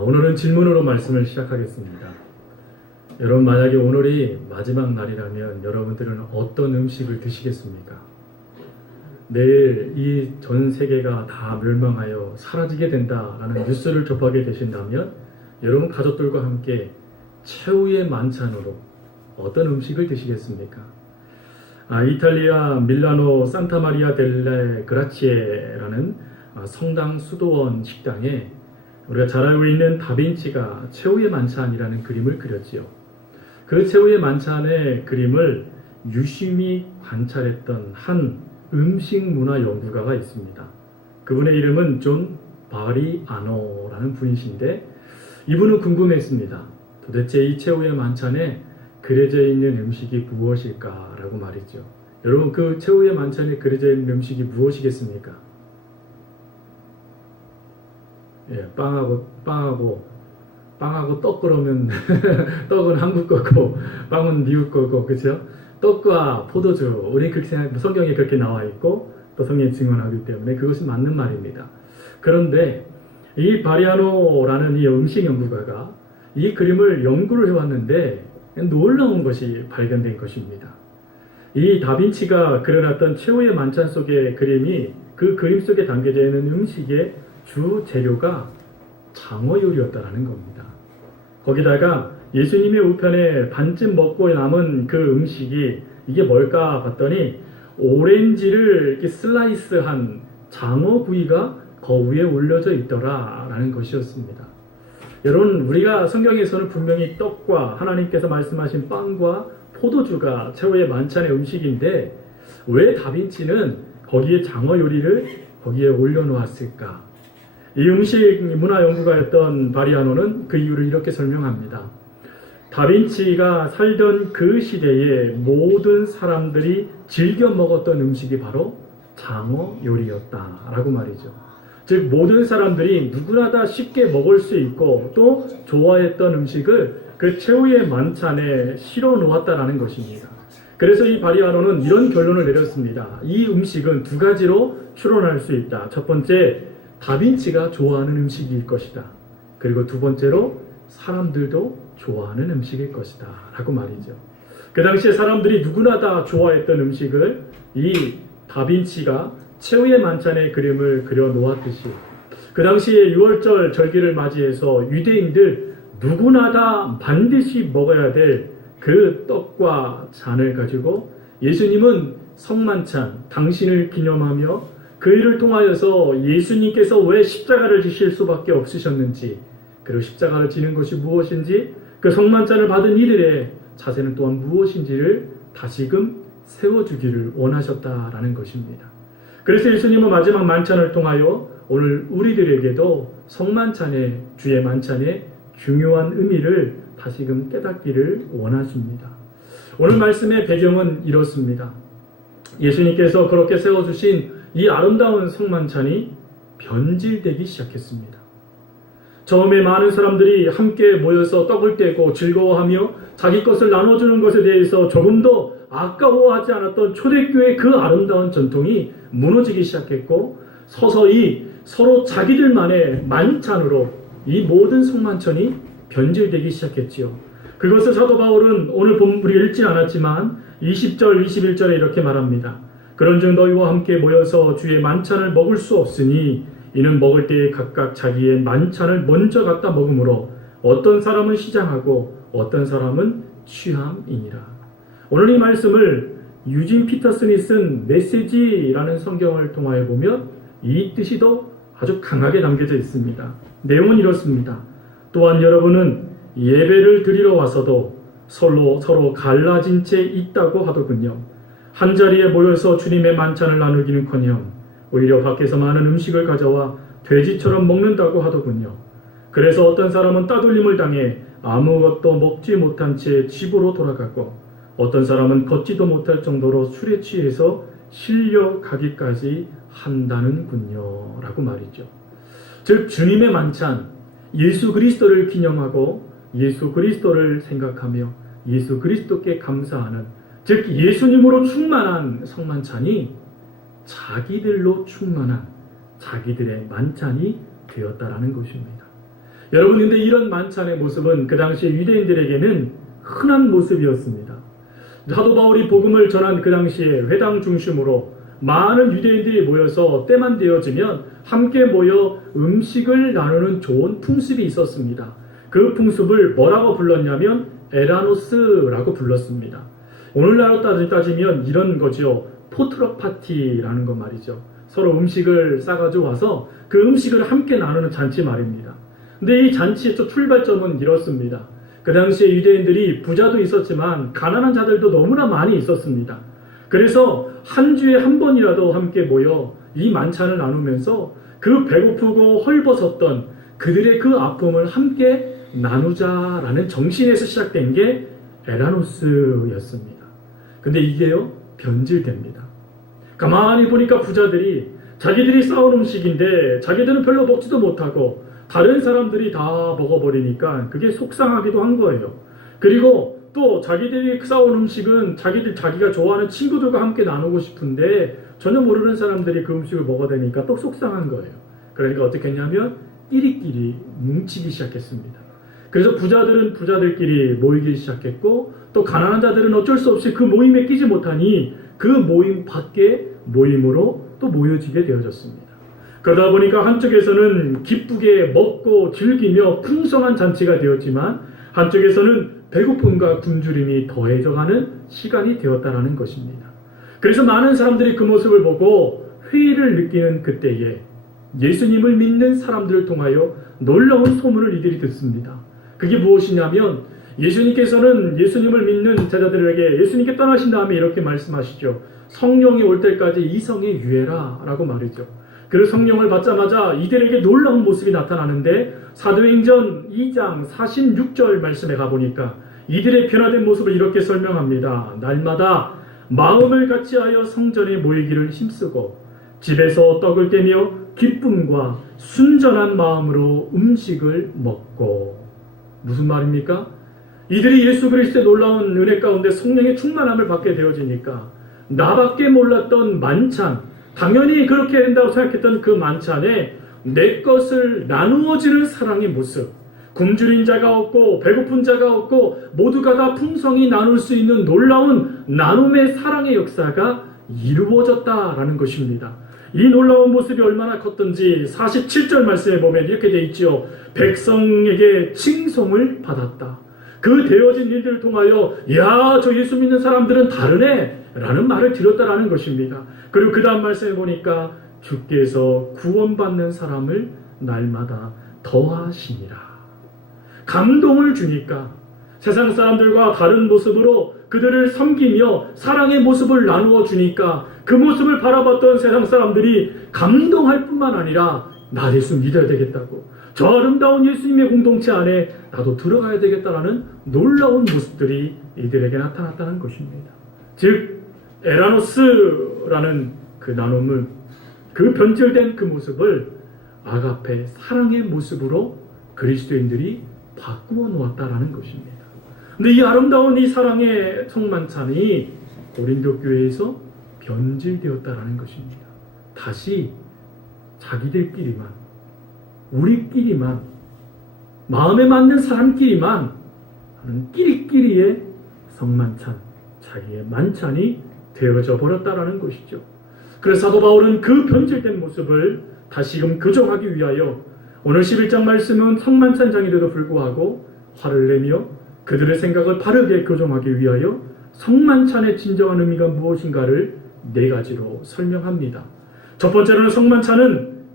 오늘은 질문으로 말씀을 시작하겠습니다. 여러분, 만약에 오늘이 마지막 날이라면 여러분들은 어떤 음식을 드시겠습니까? 내일 이 전 세계가 다 멸망하여 사라지게 된다라는 뉴스를 접하게 되신다면 여러분 가족들과 함께 최후의 만찬으로 어떤 음식을 드시겠습니까? 이탈리아 밀라노 산타마리아 델레 그라치에라는 성당 수도원 식당에 우리가 잘 알고 있는 다빈치가 최후의 만찬이라는 그림을 그렸지요. 그 최후의 만찬의 그림을 유심히 관찰했던 한 음식 문화 연구가가 있습니다. 그분의 이름은 존 바리아노라는 분이신데, 이분은 궁금했습니다. 도대체 이 최후의 만찬에 그려져 있는 음식이 무엇일까라고 말이죠. 여러분, 그 최후의 만찬에 그려져 있는 음식이 무엇이겠습니까? 빵하고 떡 그러면 떡은 한국 거고 빵은 미국 거고, 그렇죠? 떡과 포도주, 우리 그렇게 성경에 그렇게 나와 있고 또 성경이 증언하기 때문에 그것이 맞는 말입니다. 그런데 이 바리아노라는 이 음식 연구가가 이 그림을 연구를 해왔는데 놀라운 것이 발견된 것입니다. 이 다빈치가 그려놨던 최후의 만찬 속의 그림이, 그 그림 속에 담겨져 있는 음식의 주 재료가 장어 요리였다는 겁니다. 거기다가 예수님의 우편에 반쯤 먹고 남은 그 음식이 이게 뭘까 봤더니 오렌지를 이렇게 슬라이스한 장어 부위가 거위에 올려져 있더라라는 것이었습니다. 여러분, 우리가 성경에서는 분명히 떡과 하나님께서 말씀하신 빵과 포도주가 최후의 만찬의 음식인데 왜 다빈치는 거기에 장어 요리를 거기에 올려놓았을까? 이 음식 문화 연구가였던 바리아노는 그 이유를 이렇게 설명합니다. 다빈치가 살던 그 시대에 모든 사람들이 즐겨 먹었던 음식이 바로 장어 요리였다라고 말이죠. 즉, 모든 사람들이 누구나 다 쉽게 먹을 수 있고 또 좋아했던 음식을 그 최후의 만찬에 실어 놓았다라는 것입니다. 그래서 이 바리아노는 이런 결론을 내렸습니다. 이 음식은 두 가지로 추론할 수 있다. 첫 번째, 다빈치가 좋아하는 음식일 것이다. 그리고 두 번째로 사람들도 좋아하는 음식일 것이다 라고 말이죠. 그 당시에 사람들이 누구나 다 좋아했던 음식을 이 다빈치가 최후의 만찬의 그림을 그려 놓았듯이, 그 당시에 6월절 절기를 맞이해서 유대인들 누구나 다 반드시 먹어야 될 그 떡과 잔을 가지고 예수님은 성만찬, 당신을 기념하며 그 일을 통하여서 예수님께서 왜 십자가를 지실 수밖에 없으셨는지, 그리고 십자가를 지는 것이 무엇인지, 그 성만찬을 받은 이들의 자세는 또한 무엇인지를 다시금 세워주기를 원하셨다라는 것입니다. 그래서 예수님은 마지막 만찬을 통하여 오늘 우리들에게도 성만찬의, 주의 만찬의 중요한 의미를 다시금 깨닫기를 원하십니다. 오늘 말씀의 배경은 이렇습니다. 예수님께서 그렇게 세워주신 이 아름다운 성만찬이 변질되기 시작했습니다. 처음에 많은 사람들이 함께 모여서 떡을 떼고 즐거워하며 자기 것을 나눠주는 것에 대해서 조금도 아까워하지 않았던 초대교회의 그 아름다운 전통이 무너지기 시작했고, 서서히 서로 자기들만의 만찬으로 이 모든 성만찬이 변질되기 시작했지요. 그것을 사도 바울은 오늘 본문을 읽지 않았지만 20절, 21절에 이렇게 말합니다. 그런즉 너희와 함께 모여서 주의 만찬을 먹을 수 없으니 이는 먹을 때에 각각 자기의 만찬을 먼저 갖다 먹으므로 어떤 사람은 시장하고 어떤 사람은 취함이니라. 오늘 이 말씀을 유진 피터슨이 쓴 메시지라는 성경을 통하여 보면 이 뜻이 더 아주 강하게 담겨져 있습니다. 내용은 이렇습니다. 또한 여러분은 예배를 드리러 와서도 서로 갈라진 채 있다고 하더군요. 한자리에 모여서 주님의 만찬을 나누기는커녕 오히려 밖에서 많은 음식을 가져와 돼지처럼 먹는다고 하더군요. 그래서 어떤 사람은 따돌림을 당해 아무것도 먹지 못한 채 집으로 돌아가고, 어떤 사람은 걷지도 못할 정도로 술에 취해서 실려가기까지 한다는군요 라고 말이죠. 즉, 주님의 만찬, 예수 그리스도를 기념하고 예수 그리스도를 생각하며 예수 그리스도께 감사하는, 즉 예수님으로 충만한 성만찬이 자기들로 충만한 자기들의 만찬이 되었다라는 것입니다. 여러분, 근데 이런 만찬의 모습은 그 당시 유대인들에게는 흔한 모습이었습니다. 사도 바울이 복음을 전한 그 당시에 회당 중심으로 많은 유대인들이 모여서 때만 되어지면 함께 모여 음식을 나누는 좋은 풍습이 있었습니다. 그 풍습을 뭐라고 불렀냐면 에라노스라고 불렀습니다. 오늘날로 따지면 이런 거죠. 포트럭 파티라는 거 말이죠. 서로 음식을 싸가지고 와서 그 음식을 함께 나누는 잔치 말입니다. 근데 이 잔치의 출발점은 이렇습니다. 그 당시에 유대인들이 부자도 있었지만 가난한 자들도 너무나 많이 있었습니다. 그래서 한 주에 한 번이라도 함께 모여 이 만찬을 나누면서 그 배고프고 헐벗었던 그들의 그 아픔을 함께 나누자라는 정신에서 시작된 게 에라노스였습니다. 근데 이게요, 변질됩니다. 가만히 보니까 부자들이 자기들이 싸운 음식인데 자기들은 별로 먹지도 못하고 다른 사람들이 다 먹어버리니까 그게 속상하기도 한 거예요. 그리고 또 자기들이 싸운 음식은 자기가 좋아하는 친구들과 함께 나누고 싶은데 전혀 모르는 사람들이 그 음식을 먹어대니까 또 속상한 거예요. 그러니까 어떻게 했냐면 끼리끼리 뭉치기 시작했습니다. 그래서 부자들은 부자들끼리 모이기 시작했고 또 가난한 자들은 어쩔 수 없이 그 모임에 끼지 못하니 그 모임 밖에 모임으로 또 모여지게 되어졌습니다. 그러다 보니까 한쪽에서는 기쁘게 먹고 즐기며 풍성한 잔치가 되었지만 한쪽에서는 배고픔과 굶주림이 더해져가는 시간이 되었다라는 것입니다. 그래서 많은 사람들이 그 모습을 보고 회의를 느끼는 그때에 예수님을 믿는 사람들을 통하여 놀라운 소문을 이들이 듣습니다. 그게 무엇이냐면 예수님께서는 예수님을 믿는 제자들에게 예수님께 떠나신 다음에 이렇게 말씀하시죠. 성령이 올 때까지 이 성에 유해라 라고 말이죠. 그리고 성령을 받자마자 이들에게 놀라운 모습이 나타나는데 사도행전 2장 46절 말씀에 가보니까 이들의 변화된 모습을 이렇게 설명합니다. 날마다 마음을 같이하여 성전에 모이기를 힘쓰고 집에서 떡을 떼며 기쁨과 순전한 마음으로 음식을 먹고. 무슨 말입니까? 이들이 예수 그리스도의 놀라운 은혜 가운데 성령의 충만함을 받게 되어지니까 나밖에 몰랐던 만찬, 당연히 그렇게 된다고 생각했던 그 만찬에 내 것을 나누어지는 사랑의 모습, 굶주린 자가 없고 배고픈 자가 없고 모두가 다 풍성히 나눌 수 있는 놀라운 나눔의 사랑의 역사가 이루어졌다라는 것입니다. 이 놀라운 모습이 얼마나 컸던지 47절 말씀에 보면 이렇게 되어 있죠. 백성에게 칭송을 받았다. 그 되어진 일들을 통하여 야, 저 예수 믿는 사람들은 다르네 라는 말을 들었다라는 것입니다. 그리고 그 다음 말씀에 보니까 주께서 구원받는 사람을 날마다 더하시니라. 감동을 주니까 세상 사람들과 다른 모습으로 그들을 섬기며 사랑의 모습을 나누어 주니까 그 모습을 바라봤던 세상 사람들이 감동할 뿐만 아니라 나 예수 믿어야 되겠다고, 저 아름다운 예수님의 공동체 안에 나도 들어가야 되겠다라는 놀라운 모습들이 이들에게 나타났다는 것입니다. 즉 에라노스라는 그 나눔을, 그 변질된 그 모습을 아가페 사랑의 모습으로 그리스도인들이 바꾸어 놓았다라는 것입니다. 근데 이 아름다운 이 사랑의 성만찬이 고린도 교회에서 변질되었다라는 것입니다. 다시 자기들끼리만, 우리끼리만, 마음에 맞는 사람끼리만 하는 끼리끼리의 성만찬, 자기의 만찬이 되어져 버렸다라는 것이죠. 그래서 사도 바울은 그 변질된 모습을 다시금 교정하기 위하여 오늘 11장 말씀은 성만찬장인데도 불구하고 화를 내며 그들의 생각을 바르게 교정하기 위하여 성만찬의 진정한 의미가 무엇인가를 네 가지로 설명합니다. 첫 번째로는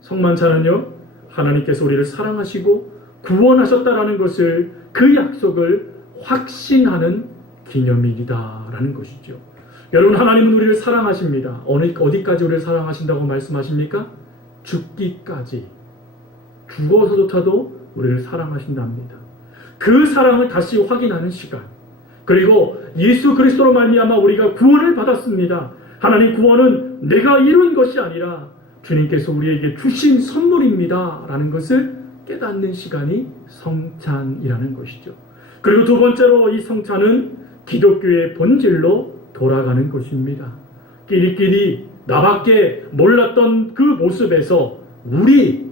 성만찬은요 하나님께서 우리를 사랑하시고 구원하셨다라는 것을, 그 약속을 확신하는 기념일이다라는 것이죠. 여러분, 하나님은 우리를 사랑하십니다. 어디까지 우리를 사랑하신다고 말씀하십니까? 죽기까지. 죽어서조차도 우리를 사랑하신답니다. 그 사랑을 다시 확인하는 시간, 그리고 예수 그리스도로 말미암아 우리가 구원을 받았습니다. 하나님, 구원은 내가 이룬 것이 아니라 주님께서 우리에게 주신 선물입니다 라는 것을 깨닫는 시간이 성찬이라는 것이죠. 그리고 두 번째로 이 성찬은 기독교의 본질로 돌아가는 것입니다. 끼리끼리 나밖에 몰랐던 그 모습에서 우리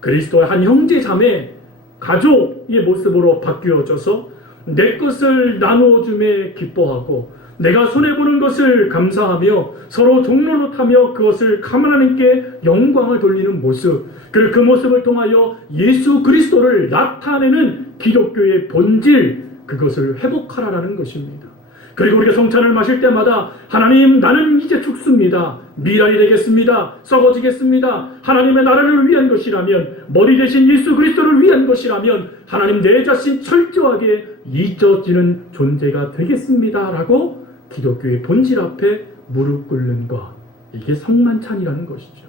그리스도의 한 형제 자매, 가족의 모습으로 바뀌어져서 내 것을 나누어줌에 기뻐하고 내가 손해보는 것을 감사하며 서로 동로릇하며 그것을 하나님께 영광을 돌리는 모습, 그리고 그 모습을 통하여 예수 그리스도를 나타내는 기독교의 본질, 그것을 회복하라는 것입니다. 그리고 우리가 성찬을 마실 때마다 하나님, 나는 이제 죽습니다. 미랄이 되겠습니다. 썩어지겠습니다. 하나님의 나라를 위한 것이라면, 머리 대신 예수 그리스도를 위한 것이라면 하나님, 내 자신 철저하게 잊어지는 존재가 되겠습니다 라고 기독교의 본질 앞에 무릎 꿇는 것, 이게 성만찬이라는 것이죠.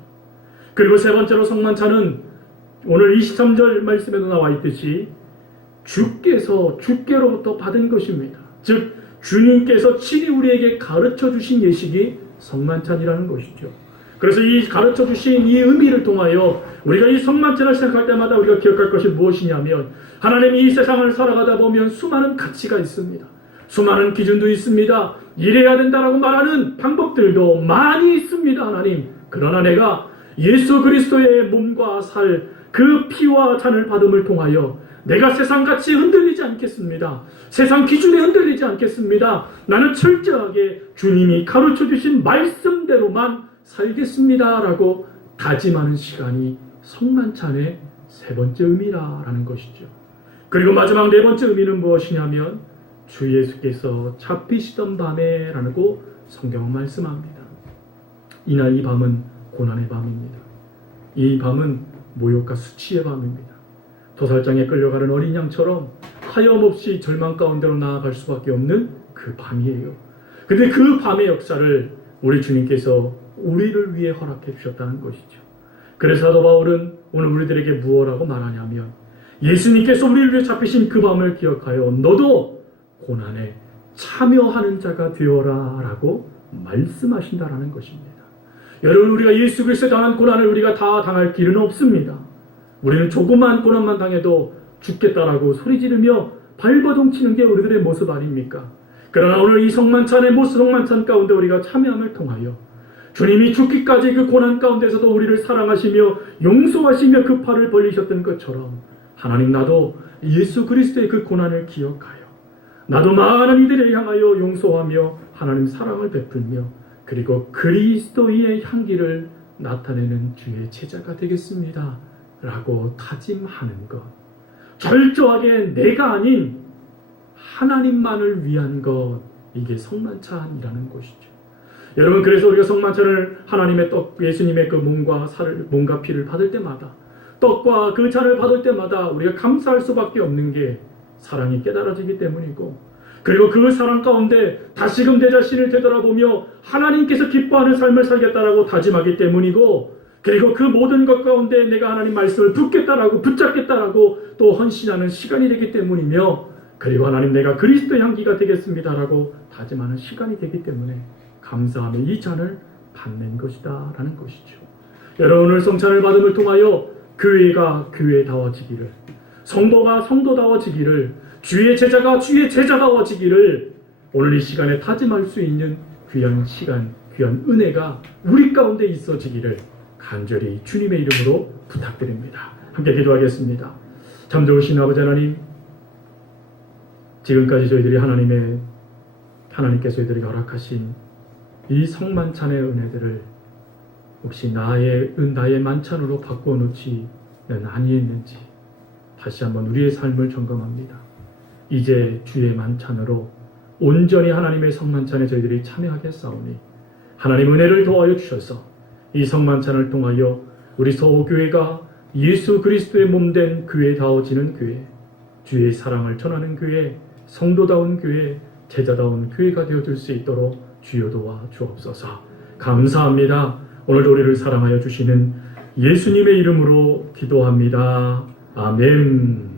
그리고 세 번째로 성만찬은 오늘 23절 말씀에도 나와 있듯이 주께서 주께로부터 받은 것입니다. 즉 주님께서 친히 우리에게 가르쳐 주신 예식이 성만찬이라는 것이죠. 그래서 이 가르쳐 주신 이 의미를 통하여 우리가 이 성만찬을 생각할 때마다 우리가 기억할 것이 무엇이냐면, 하나님이 이 세상을 살아가다 보면 수많은 가치가 있습니다. 수많은 기준도 있습니다. 이래야 된다라고 말하는 방법들도 많이 있습니다. 하나님, 그러나 내가 예수 그리스도의 몸과 살, 그 피와 잔을 받음을 통하여 내가 세상같이 흔들리지 않겠습니다. 세상 기준에 흔들리지 않겠습니다. 나는 철저하게 주님이 가르쳐 주신 말씀대로만 살겠습니다 라고 다짐하는 시간이 성만찬의 세 번째 의미라는 것이죠. 그리고 마지막 네 번째 의미는 무엇이냐면, 주 예수께서 잡히시던 밤에 라고 성경은 말씀합니다. 이날 이 밤은 고난의 밤입니다. 이 밤은 모욕과 수치의 밤입니다. 도살장에 끌려가는 어린 양처럼 하염없이 절망 가운데로 나아갈 수밖에 없는 그 밤이에요. 근데 그 밤의 역사를 우리 주님께서 우리를 위해 허락해 주셨다는 것이죠. 그래서 사도 바울은 오늘 우리들에게 무엇라고 말하냐면, 예수님께서 우리를 위해 잡히신 그 밤을 기억하여 너도 고난에 참여하는 자가 되어라 라고 말씀하신다라는 것입니다. 여러분, 우리가 예수 그리스도에 당한 고난을 우리가 다 당할 길은 없습니다. 우리는 조그만 고난만 당해도 죽겠다라고 소리 지르며 발버둥 치는 게 우리들의 모습 아닙니까? 그러나 오늘 이 성만찬의 모습, 성만찬 가운데 우리가 참여함을 통하여 주님이 죽기까지 그 고난 가운데서도 우리를 사랑하시며 용서하시며 그 팔을 벌리셨던 것처럼, 하나님, 나도 예수 그리스도의 그 고난을 기억하여 나도 많은 이들을 향하여 용서하며 하나님 사랑을 베풀며 그리고 그리스도의 향기를 나타내는 주의 제자가 되겠습니다 라고 다짐하는 것, 철저하게 내가 아닌 하나님만을 위한 것, 이게 성만찬이라는 것이죠. 여러분, 그래서 우리가 성만찬을 하나님의 떡, 예수님의 그 몸과 피를 받을 때마다, 떡과 그 잔을 받을 때마다 우리가 감사할 수밖에 없는 게 사랑이 깨달아지기 때문이고, 그리고 그 사랑 가운데 다시금 내 자신을 되돌아보며 하나님께서 기뻐하는 삶을 살겠다라고 다짐하기 때문이고, 그리고 그 모든 것 가운데 내가 하나님 말씀을 붙겠다라고, 붙잡겠다라고 또 헌신하는 시간이 되기 때문이며, 그리고 하나님, 내가 그리스도의 향기가 되겠습니다라고 다짐하는 시간이 되기 때문에 감사하며 이 잔을 받는 것이다 라는 것이죠. 여러분, 오늘 성찬을 받음을 통하여 교회가 교회다워지기를, 성도가 성도다워지기를, 주의 제자가 주의 제자다워지기를 오늘 이 시간에 다짐할 수 있는 귀한 시간, 귀한 은혜가 우리 가운데 있어지기를 간절히 주님의 이름으로 부탁드립니다. 함께 기도하겠습니다. 참 좋으신 아버지 하나님, 지금까지 저희들이 하나님께서 저희들에게 허락하신 이 성만찬의 은혜들을 혹시 나의 만찬으로 바꿔놓지는 아니했는지 다시 한번 우리의 삶을 점검합니다. 이제 주의 만찬으로 온전히 하나님의 성만찬에 저희들이 참여하겠사오니 하나님 은혜를 도와여 주셔서 이 성만찬을 통하여 우리 서호교회가 예수 그리스도의 몸된 교회다워지는 교회, 주의 사랑을 전하는 교회, 성도다운 교회, 제자다운 교회가 되어줄 수 있도록 주여 도와 주옵소서. 감사합니다. 오늘도 우리를 사랑하여 주시는 예수님의 이름으로 기도합니다. 아멘.